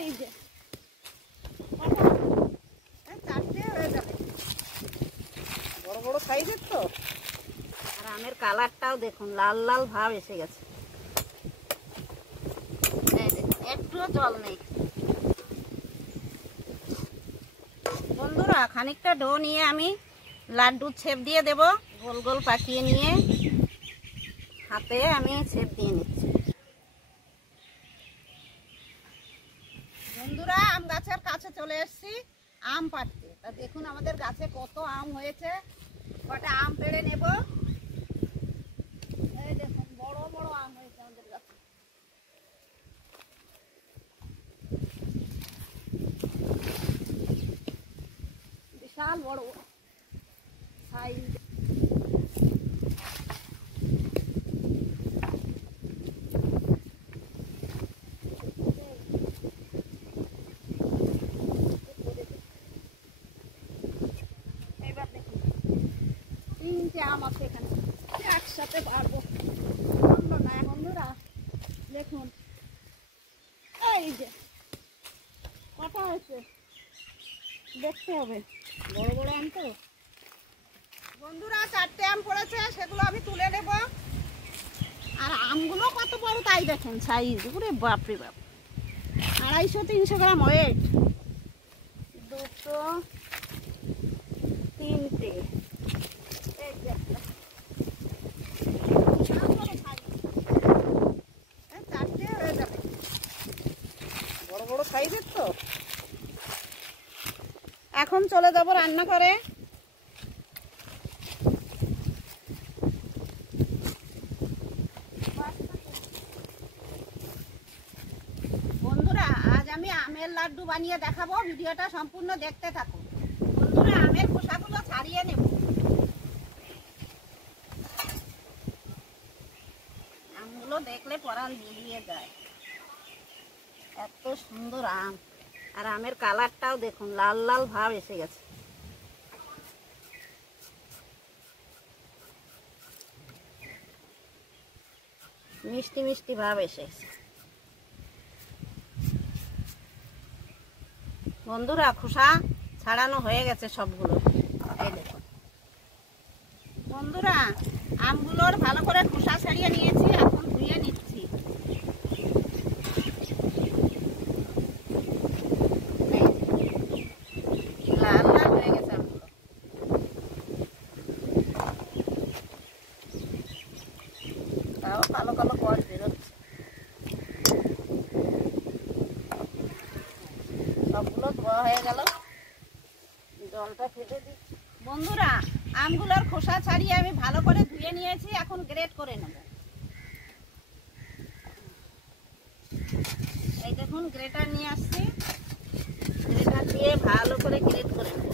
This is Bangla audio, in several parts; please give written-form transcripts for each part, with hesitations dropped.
এই যে চারটে হয়ে যাবে, বড় বড় সাইজের তো। আর আমের কালারটাও দেখুন, লাল লাল ভাব এসে গেছে। একটুও জল নেই। বন্ধুরা, খানিকটা ডো নিয়ে আমি লাড্ডুর ছেপ দিয়ে দেব। গোল গোল পাকিয়ে নিয়ে হাতে আমি ছেপ দিয়ে নিচ্ছি। বন্ধুরা, আম গাছের কাছে চলে এসেছি আম পাড়তে। তা দেখুন আমাদের গাছে কত আম হয়েছে, কটা আম পেড়ে নেব। এই দেখুন বড় বড় আম হয়েছে আমাদের গাছে। বিশাল বড় সাইজ। এবার দেখুন 3টে আম আছে এখানে, একসাথে পারবো। না বন্ধুরা দেখুন, এই যে কটা হয়েছে দেখতে হবে, বড় বড় আম তো। বন্ধুরা, 4টে আম পড়েছে, সেগুলো আমি তুলে নেব। আর আমগুলো কত বড় তাই দেখেন সাইজ, পুরো বাপরে বাপ, 250-300 গ্রাম ওয়েট। 2, 3টে, এই যে একটা। 4টে হয়ে যাবে, বড় বড় সাইজের তো। এখন চলে যাব রান্না করে। বন্ধুরা, আজ আমি আমের লাড্ডু বানিয়ে দেখাবো, ভিডিওটা সম্পূর্ণ দেখতে থাকুন। বন্ধুরা, আমের খোসাগুলো ছাড়িয়ে নেব। আমগুলো দেখলে পরাণ জুড়িয়ে যায়, এত সুন্দর আম। আর আমের কালারটাও দেখুন, লাল লাল ভাব এসে গেছে। মিষ্টি মিষ্টি ভাব এসেছে। বন্ধুরা, খোসা ছাড়ানো হয়ে গেছে সবগুলো, এই দেখুন। বন্ধুরা, আমগুলোর ভালো করে খোসা ছাড়িয়ে নিয়েছি, এখন ধুয়ে নিচ্ছি। লাল লাল হয়ে গেছে আমগুলো। তাও কালো কালো কষ বেরোচ্ছে। সবগুলো ধোয়া হয়ে গেল, জলটা ফেলে দিই। বন্ধুরা, আমগুলোর খোসা ছাড়িয়ে আমি ভালো করে ধুয়ে নিয়েছি, এখন গ্রেট করে নেব। এই দেখুন, গ্রেটার নিয়ে আসছি, গ্রেটার দিয়ে ভালো করে গ্রেট করে নেব।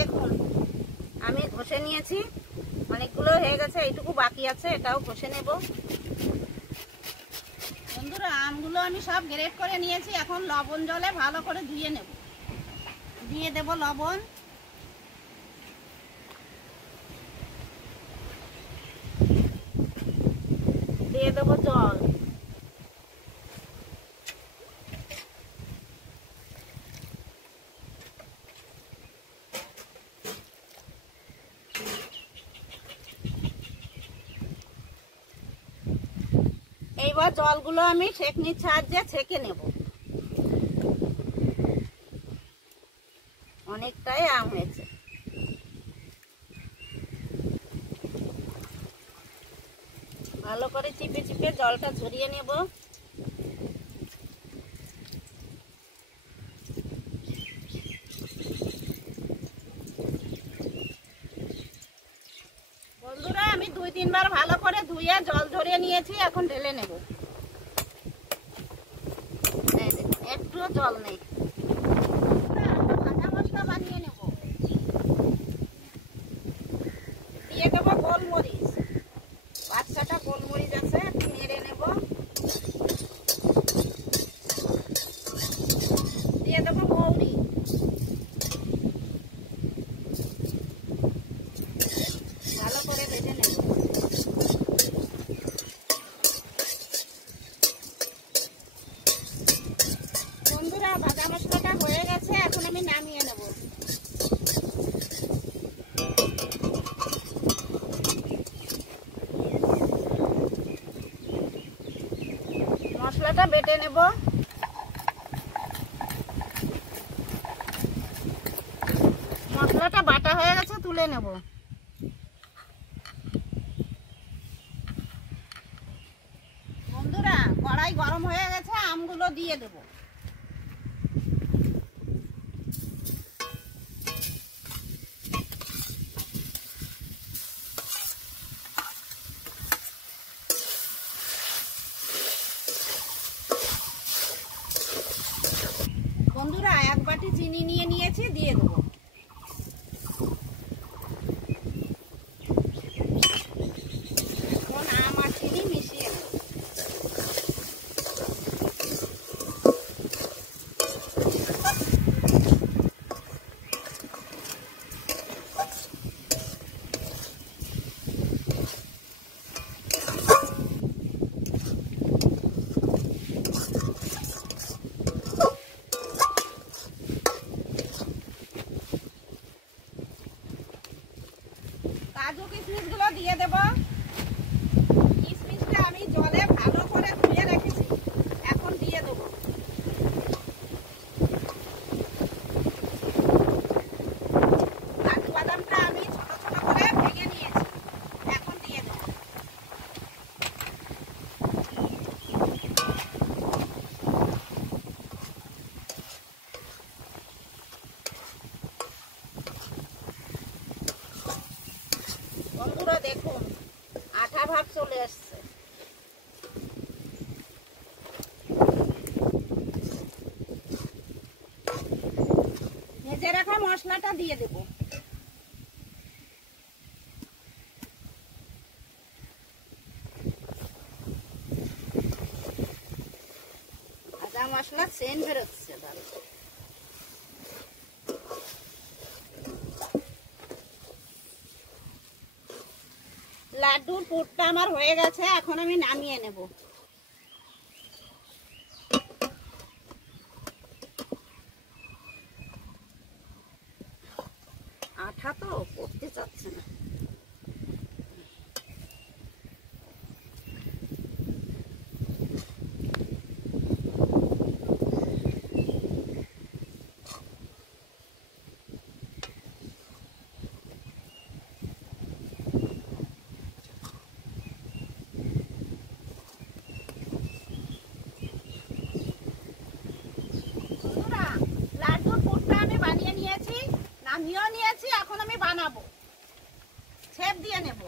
দেখুন, আমি ঘষে নিয়েছি, অনেকগুলো হয়ে গেছে, এইটুকু বাকি আছে, এটাও ঘষে নেব। বন্ধুরা, আমগুলো আমি সব গ্রেট করে নিয়েছি, এখন লবণ জলে ভালো করে ধুয়ে নেব। দিয়ে দেব লবণ, দিয়ে দেব জল। এইবার জলগুলো আমি ছেঁকনির সাহায্যে ছেঁকে নেব। অনেকটাই আম হয়েছে। ভালো করে চিপে চিপে জলটা ঝরিয়ে নেব। বন্ধুরা, আমি 2-3 বার ভালো করে ধুয়ে জল ঝরিয়ে নিয়েছি, এখন ঢেলে নেব। একটুও জল নেই। ভাজা মশলা বানিয়ে নেব। দিয়ে দেবো গোলমরিচ, 5-6টা গোলমরিচ আছে, নেড়ে নেব। মশলাটা বেটে নেব। মশলাটা বাটা হয়ে গেছে, তুলে নেব। বন্ধুরা, কড়াই গরম হয়ে গেছে, আমগুলো দিয়ে দেব। বন্ধুরা, 1 বাটি চিনি নিয়ে নিয়েছি, দিয়ে দেবো। এখন আম আর চিনি মিশিয়ে নেব। কাজু কিশমিশ গুলো দিয়ে দেব। কিশমিশটা আমি জলে ভালো করে ধুয়ে রেখেছি, এখন দিয়ে দেব। কাজু বাদামটা আমি ছোট ছোট করে ভেঙে নিয়েছি, এখন দিয়ে দেব। বন্ধুরা দেখুন, আঠা ভাব চলে আসছে। ভেজে রাখা মশলাটা দিয়ে দেব। ভাজা মশলা সেন্ট বেরোচ্ছে দারুণ। লাড্ডুর পুরটা আমার হয়ে গেছে, এখন আমি নামিয়ে নেব। আঠা তো পড়তে চাচ্ছে না। লাড্ডুর পুরটা আমি বানিয়ে নিয়েছি, নামিয়েও নিয়েছি, এখন আমি বানাবো। ছেপ দিয়ে নেব।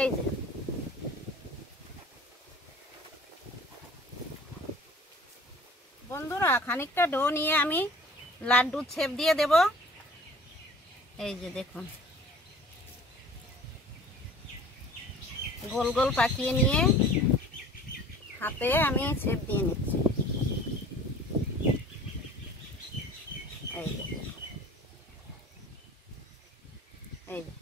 এই যে বন্ধুরা, খানিকটা ডো নিয়ে আমি লাড্ডুর ছেপ দিয়ে দেব। এই যে দেখুন, গোল গোল পাকিয়ে নিয়ে হাতে আমি ছেপ দিয়ে নিচ্ছি। এই যে